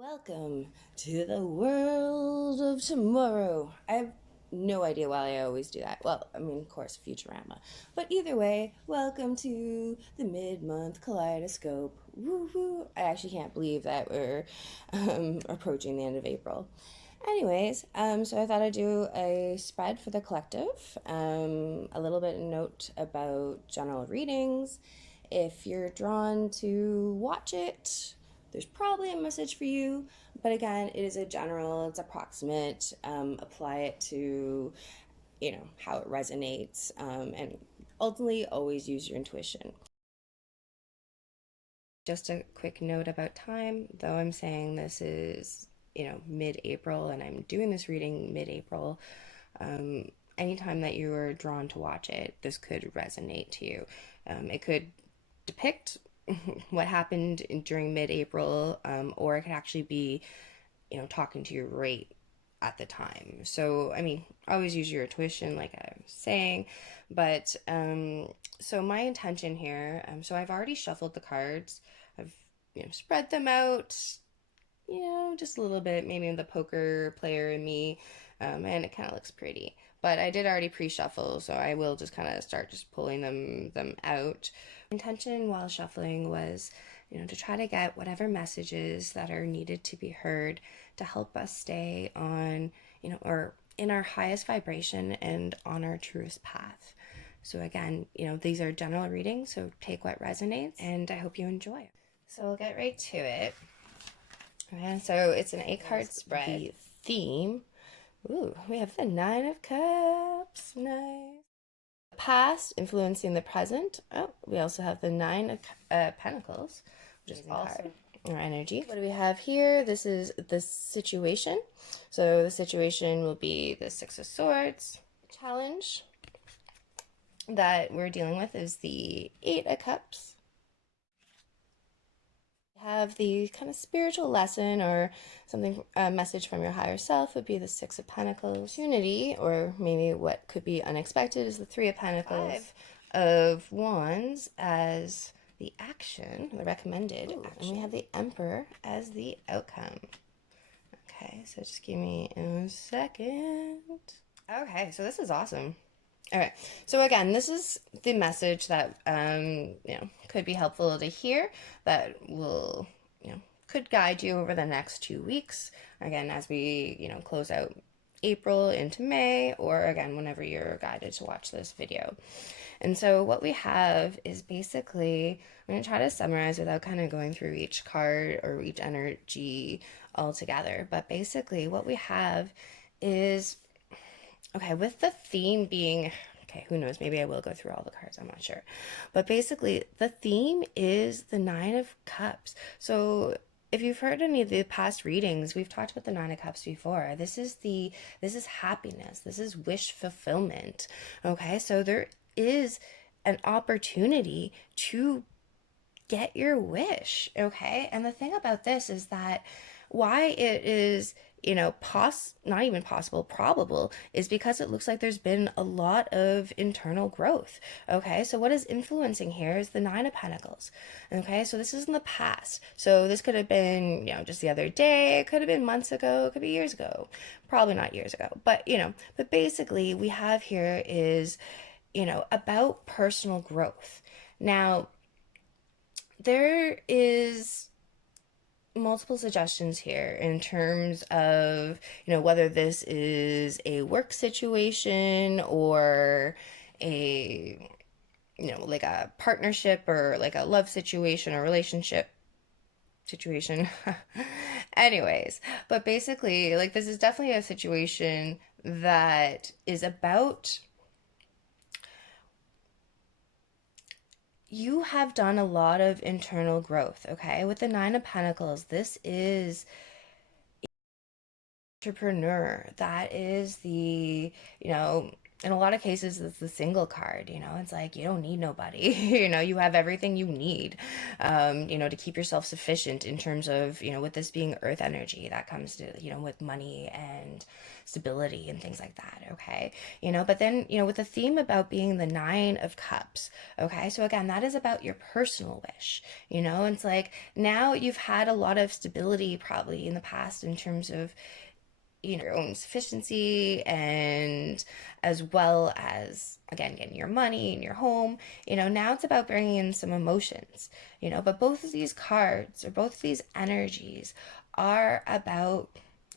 Welcome to the world of tomorrow. I have no idea why I always do that. Well, I mean, of course, Futurama. But either way, welcome to the mid-month kaleidoscope. Woo-hoo. I actually can't believe that we're approaching the end of April. Anyways, so I thought I'd do a spread for the collective, a little bit of note about general readings. If you're drawn to watch it, there's probably a message for you, but again, it is a general, it's approximate. Apply it to, how it resonates, and ultimately always use your intuition. Just a quick note about time, though I'm saying this is, mid-April and I'm doing this reading mid-April. Anytime that you are drawn to watch it, this could resonate to you. It could depict what happened during mid-April, or it could actually be, talking to you right at the time. So, I mean, always use your intuition, like I was saying. But so my intention here, so I've already shuffled the cards. I've spread them out, just a little bit, maybe the poker player in me, and it kind of looks pretty. But I did already pre-shuffle, so I will just kind of start just pulling them out. Intention while shuffling was, to try to get whatever messages that are needed to be heard to help us stay on, or in our highest vibration and on our truest path. So again, these are general readings, so take what resonates, and I hope you enjoy it. So we'll get right to it. Okay, so it's an 8-card spread. The theme, we have the 9 of Cups, nice. Past influencing the present. Oh, we also have the 9 of Pentacles, which is also our energy. What do we have here? This is the situation. So the situation will be the 6 of Swords. Challenge that we're dealing with is the 8 of Cups. Have the kind of spiritual lesson or something, a message from your higher self would be the 6 of Pentacles. Opportunity, or maybe what could be unexpected, is the 3 of Pentacles. 5 of Wands as the action, the recommended action. And we have the Emperor as the outcome. Okay, so just give me a second. Okay, so this is awesome. All right, so again, this is the message that, could be helpful to hear, that will, could guide you over the next 2 weeks. Again, as we, close out April into May, or again, whenever you're guided to watch this video. And so what we have is basically, I'm going to try to summarize without kind of going through each card or each energy all together. But basically what we have is, okay, with the theme being, okay, who knows, maybe I will go through all the cards, I'm not sure. But basically, the theme is the 9 of Cups. So if you've heard any of the past readings, we've talked about the 9 of Cups before. This is happiness. This is wish fulfillment. Okay, so there is an opportunity to get your wish. Okay, and the thing about this is that why it is, not even possible, probable, is because it looks like there's been a lot of internal growth. Okay, so what is influencing here is the 9 of Pentacles. Okay, so this is in the past. So this could have been, just the other day, it could have been months ago, it could be years ago, probably not years ago, but, but basically we have here is, about personal growth. Now, there is multiple suggestions here in terms of, whether this is a work situation or a, like a partnership or like a love situation or relationship situation. Anyways, but basically, like, this is definitely a situation that is about, you have done a lot of internal growth. Okay, with the 9 of Pentacles, this is entrepreneur. That is the, in a lot of cases it's the single card. It's like you don't need nobody. You have everything you need, to keep yourself sufficient in terms of, with this being earth energy that comes to, with money and stability and things like that. Okay. But then, with the theme about being the 9 of Cups. Okay. So again, that is about your personal wish. It's like now you've had a lot of stability probably in the past in terms of, your own sufficiency, and as well as, again, getting your money and your home. Now it's about bringing in some emotions. But both of these cards, or both of these energies, are about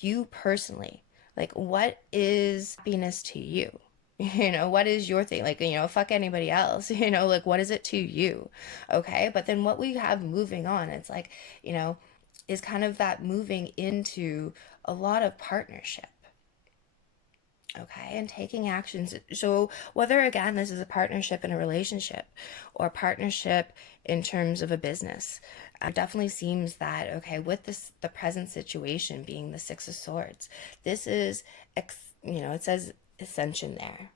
you personally. Like, what is happiness to you? What is your thing? Like, fuck anybody else. Like, what is it to you? Okay. But then what we have moving on, it's like, is kind of that moving into a lot of partnership. Okay, and taking actions. So whether, again, this is a partnership in a relationship or partnership in terms of a business, it definitely seems that, okay, with this, the present situation being the 6 of Swords, this is, it says ascension there.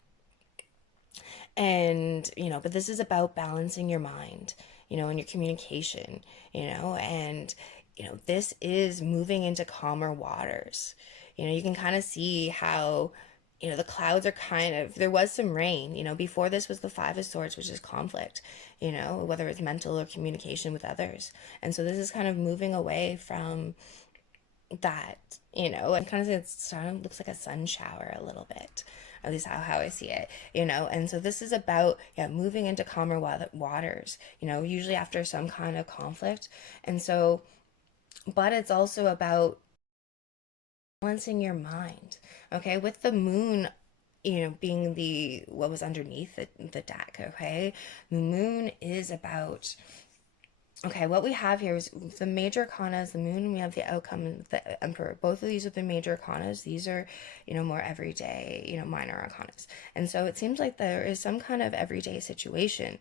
And, but this is about balancing your mind, and your communication, and, this is moving into calmer waters. You can kind of see how, the clouds are kind of, there was some rain, before this was the 5 of Swords, which is conflict, whether it's mental or communication with others. And so this is kind of moving away from that, and kind of, it sort of looks like a sun shower a little bit, at least how I see it, and so this is about, yeah, moving into calmer waters, usually after some kind of conflict. And so, but it's also about balancing your mind, okay, with the moon, being the, what was underneath the deck. Okay, the moon is about, okay, what we have here is the major arcanas, the moon, and we have the outcome and the emperor. Both of these are the major arcanas. These are, more everyday, minor arcanas. And so it seems like there is some kind of everyday situation,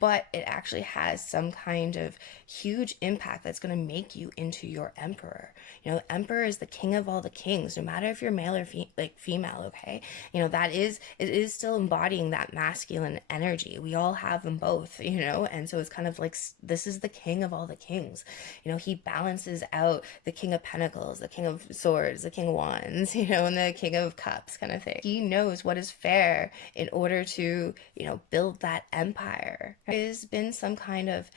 but it actually has some kind of huge impact that's going to make you into your emperor. The emperor is the king of all the kings, no matter if you're male or female, okay? That is, it is still embodying that masculine energy. We all have them both, and so it's kind of like, this is the king of all the kings. He balances out the King of Pentacles, the King of Swords, the King of Wands, and the King of Cups kind of thing. He knows what is fair in order to, build that empire. There's been some kind of,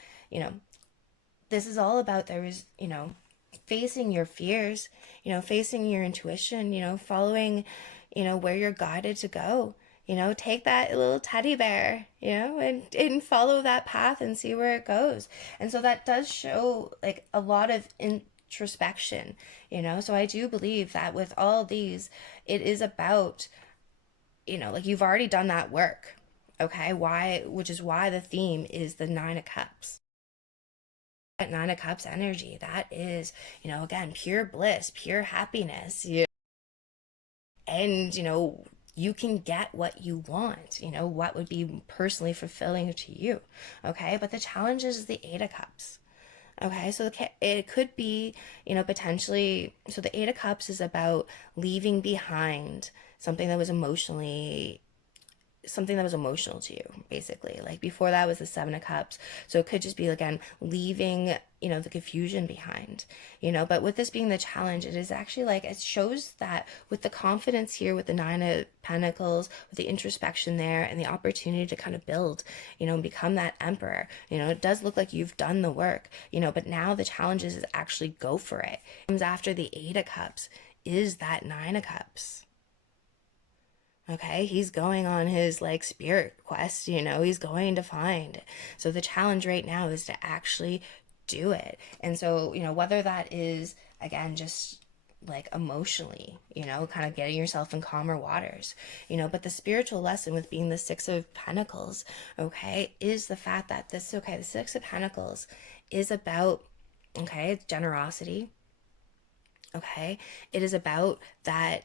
this is all about, there is, facing your fears, facing your intuition, following, where you're guided to go. Take that little teddy bear, and follow that path and see where it goes. And so that does show like a lot of introspection, so I do believe that with all these, it is about, like, you've already done that work. Okay, why, which is why the theme is the 9 of Cups. That 9 of Cups energy, that is, again, pure bliss, pure happiness, and, you can get what you want, what would be personally fulfilling to you. Okay, but the challenge is the 8 of Cups. Okay, so it could be, potentially, so the 8 of Cups is about leaving behind something that was emotionally, something that was emotional to you, basically. Like before that was the 7 of Cups. So it could just be, again, leaving, the confusion behind, but with this being the challenge, it is actually like, it shows that with the confidence here, with the 9 of Pentacles, with the introspection there and the opportunity to kind of build, and become that emperor, it does look like you've done the work, but now the challenge is actually go for it. Comes after the 8 of Cups is that 9 of Cups. Okay, he's going on his like spirit quest, he's going to find. So the challenge right now is to actually do it. And so, whether that is, again, just like emotionally, kind of getting yourself in calmer waters, but the spiritual lesson with being the 6 of Pentacles, okay, is the fact that this, okay, the 6 of Pentacles is about, okay, it's generosity. Okay, it is about that,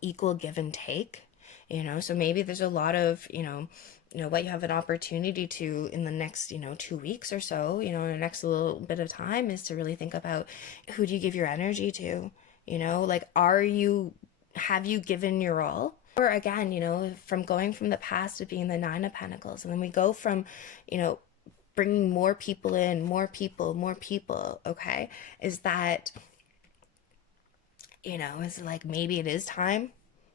equal give and take, so maybe there's a lot of, what you have an opportunity to in the next, 2 weeks or so, in the next little bit of time, is to really think about, who do you give your energy to, like, have you given your all, Or again, you know, from going from the past to being the Nine of Pentacles, and then we go from, you know, bringing more people in, more people, okay, is that, you know, it's like maybe it is time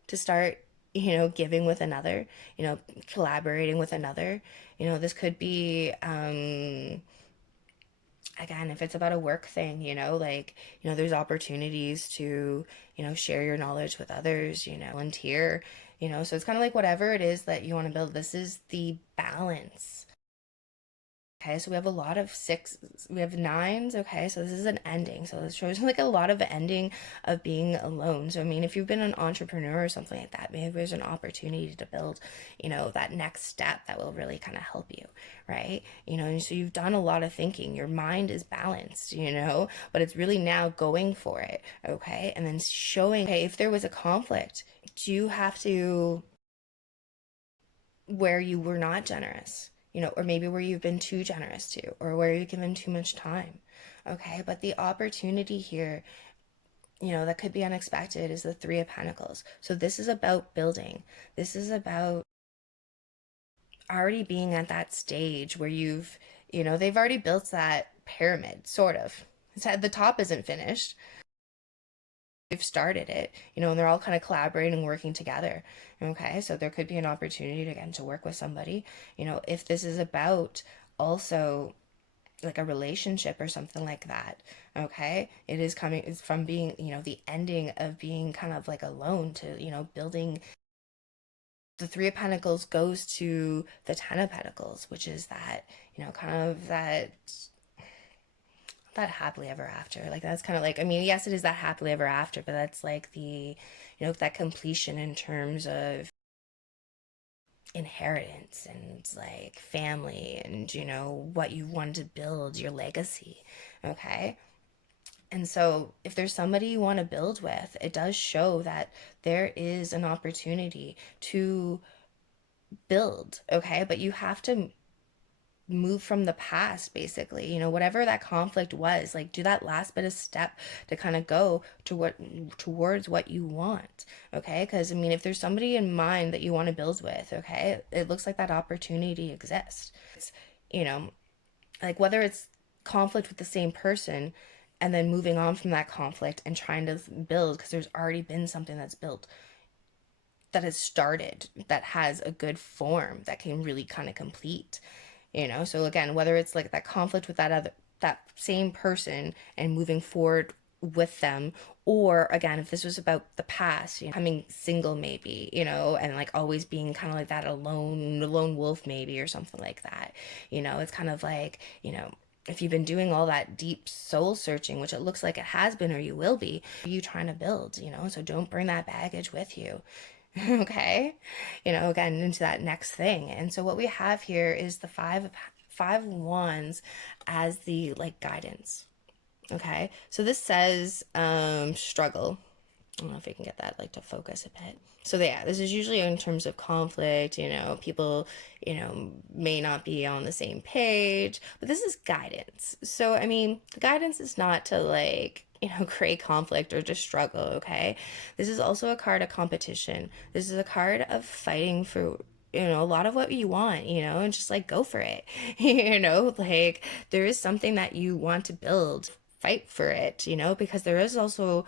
to start, you know, giving with another, you know, collaborating with another. You know, this could be, again, if it's about a work thing, you know, like, you know, there's opportunities to, you know, share your knowledge with others, you know, volunteer, you know, so it's kind of like whatever it is that you want to build. This is the balance. Okay, so we have a lot of sixes, we have nines. Okay, so this is an ending. So this shows like a lot of ending of being alone. So, I mean, if you've been an entrepreneur or something like that, maybe there's an opportunity to build, you know, that next step that will really kind of help you, right? You know, and so you've done a lot of thinking. Your mind is balanced, you know, but it's really now going for it. Okay, and then showing, okay, if there was a conflict, do you have to where you were not generous, you know, or maybe where you've been too generous to, or where you've given too much time. Okay, but the opportunity here, you know, that could be unexpected is the Three of Pentacles. So this is about building. This is about already being at that stage where you've, you know, they've already built that pyramid, sort of. It's had, the top isn't finished. They've started it, you know, and they're all kind of collaborating and working together. Okay, so there could be an opportunity to, again, to work with somebody, you know, if this is about also like a relationship or something like that. Okay, it is coming, it's from being, you know, the ending of being kind of like alone to, you know, building. The Three of Pentacles goes to the Ten of Pentacles, which is that, you know, kind of that happily ever after. Like that's kind of like, I mean, yes, it is that happily ever after, but that's like the, you know, that completion in terms of inheritance and like family and, you know, what you want to build, your legacy. Okay, and so if there's somebody you want to build with, it does show that there is an opportunity to build. Okay, but you have to move from the past, basically, you know, whatever that conflict was, like do that last bit of step to kind of go to what, towards what you want. Okay, because I mean, if there's somebody in mind that you want to build with, okay, it looks like that opportunity exists. It's, you know, like whether it's conflict with the same person and then moving on from that conflict and trying to build because there's already been something that's built, that has started, that has a good form that can really kind of complete, you know. So again, whether it's like that conflict with that other, that same person and moving forward with them, or again, if this was about the past, you know, becoming single maybe, you know, and like always being kind of like that lone wolf maybe or something like that, you know, it's kind of like, you know, if you've been doing all that deep soul searching, which it looks like it has been or you will be, you trying to build, you know, so don't bring that baggage with you. Okay, you know, again, into that next thing. And so what we have here is the five of wands as the like guidance. Okay, so this says struggle. I don't know if I can get that like to focus a bit. So yeah, this is usually in terms of conflict, you know, people, you know, may not be on the same page, but this is guidance. So I mean, the guidance is not to like, you know, create conflict or just struggle, okay? This is also a card of competition. This is a card of fighting for, you know, a lot of what you want, you know, and just like go for it. You know, like there is something that you want to build, fight for it, you know, because there is also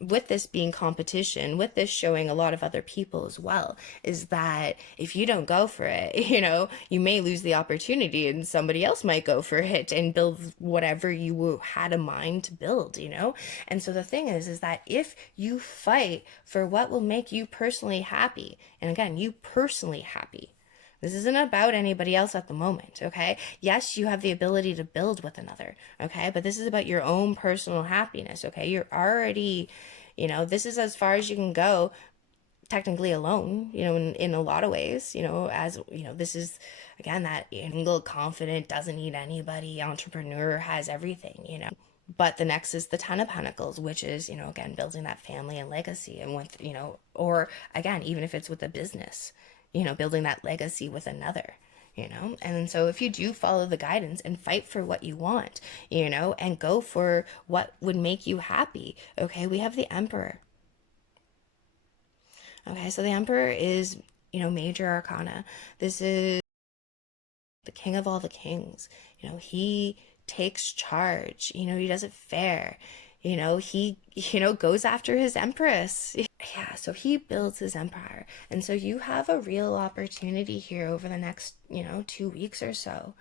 with this being competition, with this showing a lot of other people as well, is that if you don't go for it, you know, you may lose the opportunity and somebody else might go for it and build whatever you had in mind to build, you know? And so the thing is that if you fight for what will make you personally happy, and again, you personally happy, this isn't about anybody else at the moment, okay? Yes, you have the ability to build with another, okay? But this is about your own personal happiness, okay? You're already, you know, this is as far as you can go, technically alone, you know, in a lot of ways, you know, as, you know, this is, again, that single, confident, doesn't need anybody, entrepreneur, has everything, you know. But the next is the Ten of Pentacles, which is, you know, again, building that family and legacy. And with, you know, or again, even if it's with a business, you know, building that legacy with another, you know. And so if you do follow the guidance and fight for what you want, you know, and go for what would make you happy, okay, we have the Emperor. Okay, so the Emperor is, major arcana. This is the king of all the kings. He takes charge. He does it fair. He, goes after his empress. Yeah, so he builds his empire. And so you have a real opportunity here over the next, 2 weeks or so.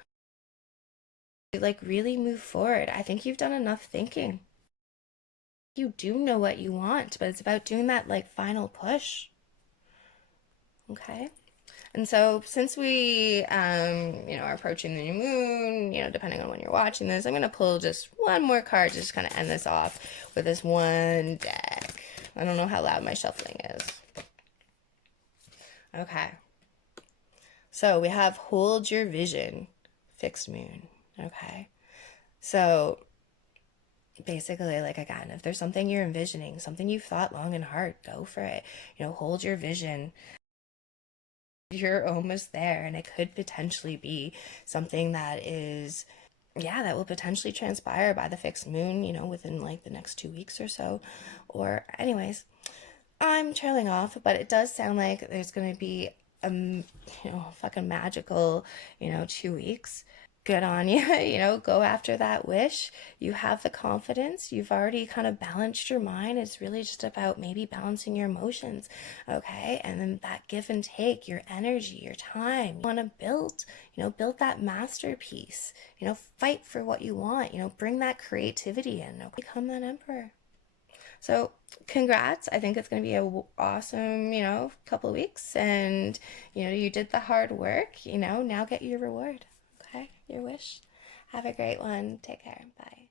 Like, really move forward. I think you've done enough thinking. You do know what you want, but it's about doing that, like, final push. Okay? And so, since we, are approaching the new moon, depending on when you're watching this, I'm going to pull just one more card to just kind of end this off with this one deck. I don't know how loud my shuffling is. Okay. So, we have Hold Your Vision, Fixed Moon. Okay. So, basically, like, again, if there's something you're envisioning, something you've thought long and hard, go for it. Hold your vision. You're almost there, and it could potentially be something that is, yeah, that will potentially transpire by the fixed moon, within like the next 2 weeks or so. Or, anyways, I'm trailing off, but it does sound like there's going to be fucking magical, 2 weeks. Good on you. Go after that wish. You have the confidence. You've already kind of balanced your mind. It's really just about maybe balancing your emotions. Okay. And then that give and take, your energy, your time. You want to build that masterpiece. Fight for what you want. Bring that creativity in. Become that emperor. So, congrats. I think it's going to be a awesome, couple of weeks. And, you did the hard work. Now get your reward. Okay? Your wish. Have a great one. Take care. Bye.